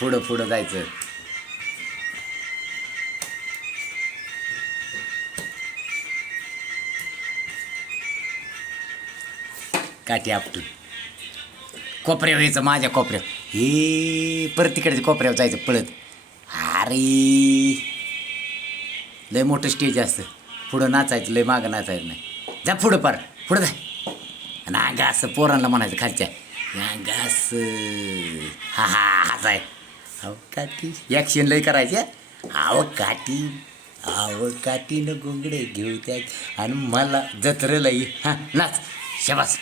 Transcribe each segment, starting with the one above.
पुढं पुढं जायचं. काठी आपटून. कोपऱ्यावर यायचं माझ्या कोपऱ्यावर. हे परत तिकडे कोपऱ्यावर जायचं पळत. अरे! लय मोठं स्टेज असतं. पुढं नाचायचं लय मागं नाचायचं नाही. जा पुढं पार पुढं जाय आणि अंगा असं पोरांना म्हणायचं खालच्या. अंगा असं. हा हा हसाय अहो काठी ॲक्शन लय करायचे? आव काठी आव काठीनं गोंगडे घेऊ त्या आणि मला जत्रेला ये. हां नाच शबास.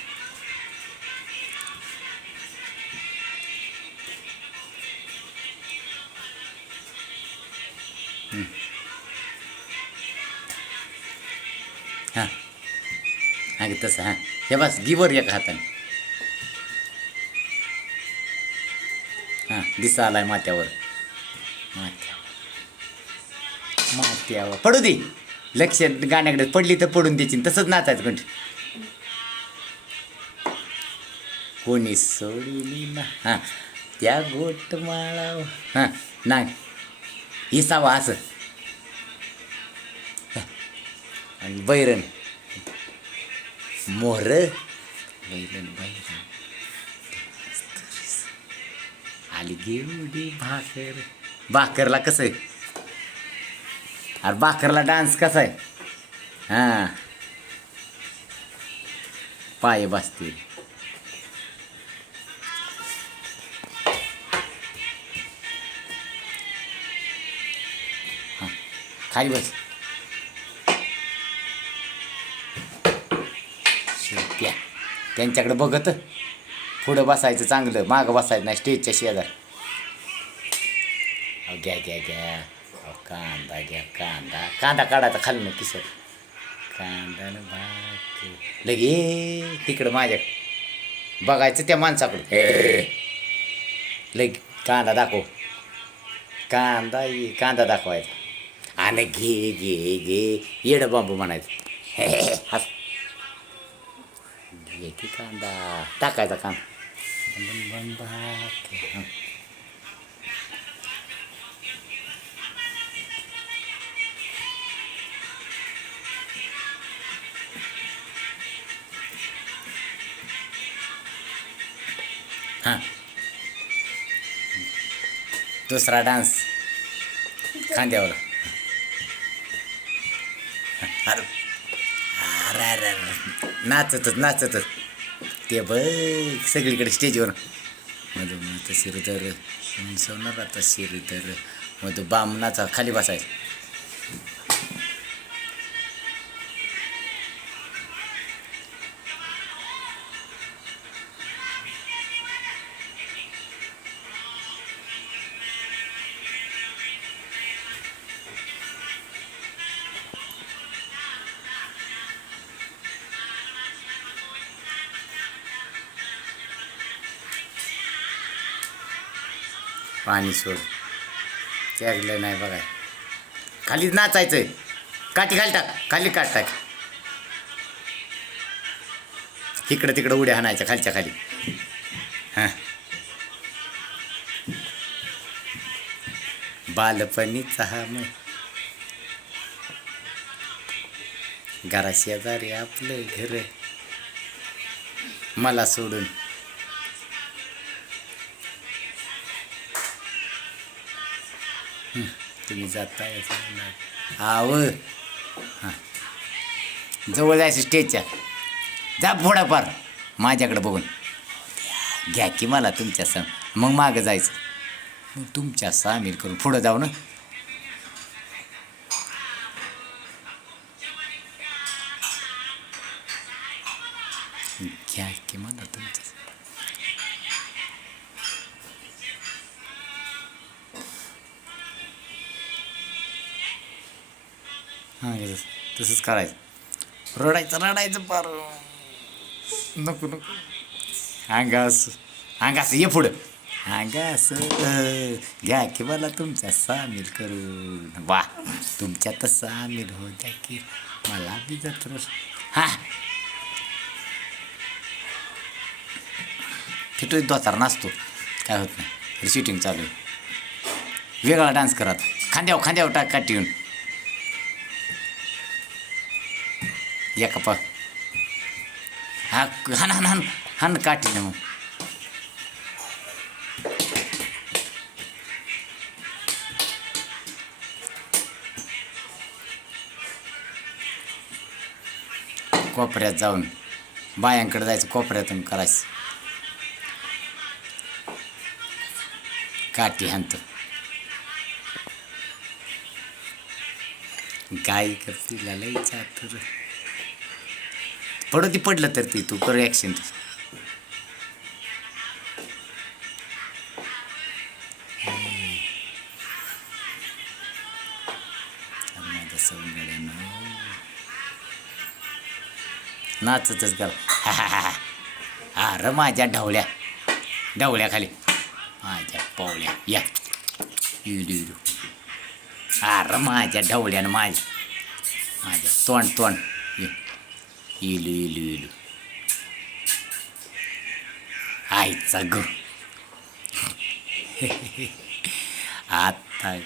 हां. हां तसं हां. हे बस गिवर एका हाताने? हां दिसा आलाय माथ्यावर. माथ्यावर. माथ्यावर. पडू दे. लक्ष गाण्याकडे पडली तर पडून द्यायची तसंच नाचायचं कंठ. कोणी सोडली ना. हां त्या गोटमाळा हां नाही हिसावा असं. आणि बैरण मोहर. बैरण बैरण आली गेवडी भाकर. भाकरला कसं? आहे अरे भाकरला डान्स कसा आहे? हां. पाय बसतील. हां खाली बस. त्यांच्याकडे बघत. पुढं बसायचं चांगलं मागं बसायचं नाही स्टेजच्या शेजार. अहो घ्या घ्या घ्या. अहो कांदा घ्या कांदा. कांदा काढायचा खाली किसर कांदा भात. लगे तिकडं माझ्या बघायचं त्या माणसाकडं. हे लगे कांदा दाखव. कांदा ये कांदा दाखवायचा. आणि घे घे घे. येडं बांबू म्हणायचं. हे. हस. घे की कांदा. टाकायचा कांदा. हां. दुसरा डान्स. खांद्यावर. अरे. अरे अरे अरे. नाचतच नाचतच. ते बघ सगळीकडे स्टेजवर मधु माता शिरधर सोनार आता शिरधर मधु बामणाचा खाली बसायचं पाणी सोड. त्यागलं नाही बघाय खाली नाचायचंय. काठी खाली टाक. खाली काट टाक. इकडं तिकडं उड्या हाणायच्या खालच्या खाली. हां. बालपणीचा हा मग घराशेजारी आपलं घर. मला सोडून तुम्ही जाताय असं आव हां. जवळ जायचं स्टेजच्या जा थोडाफार माझ्याकडे बघून. घ्या की मला तुमच्या सम मग मागं जायचं. मग तुमच्या सामील करून पुढं जाऊ ना. घ्या की मला तुमच्या हां तसं- तसंच करायचं. रडायचं रडायचं पार. नको नको. अंगास अंगास ये पुढं. अंगास घ्या की मला तुमच्या सामील करून. वा तुमच्यात सामील हो द्या की मला बी जत्र. हां. फिटोच दोतार नसतो काय होत नाही. शूटिंग चालू आहे. वेगळा डान्स करत खांद्यावर खांद्यावर टाक काठी येऊन एका पा हा हान हान हान हान काठीनं मग. कोपऱ्यात जाऊन बायांकडे जायचं कोपऱ्यातून करायचं. काठी हाणतो. गाई करतील लई चातुर. पडू ती पडलं तर ती तू कर ॲक्शन तू माझ्या सवंगड्यानं नाचतच गर हा र माझ्या ढवळ्या. ढवळ्या खाली. माझ्या पावल्या. या. इडू इडू हा र माझ्या ढवळ्यानं माझ्या. माझ्या तोंड तोंड. ये. इलू इलू इलू आईचा गो आता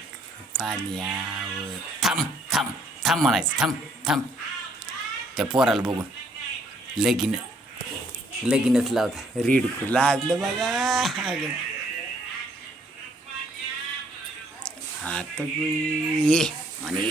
पाण्यावर थांब थांब थांब म्हणायचं थांब थांब त्या पोराला बघून लगीन लगीनच लावत रीड लाजलं बघा अगं. आता म्हणे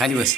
खाली बस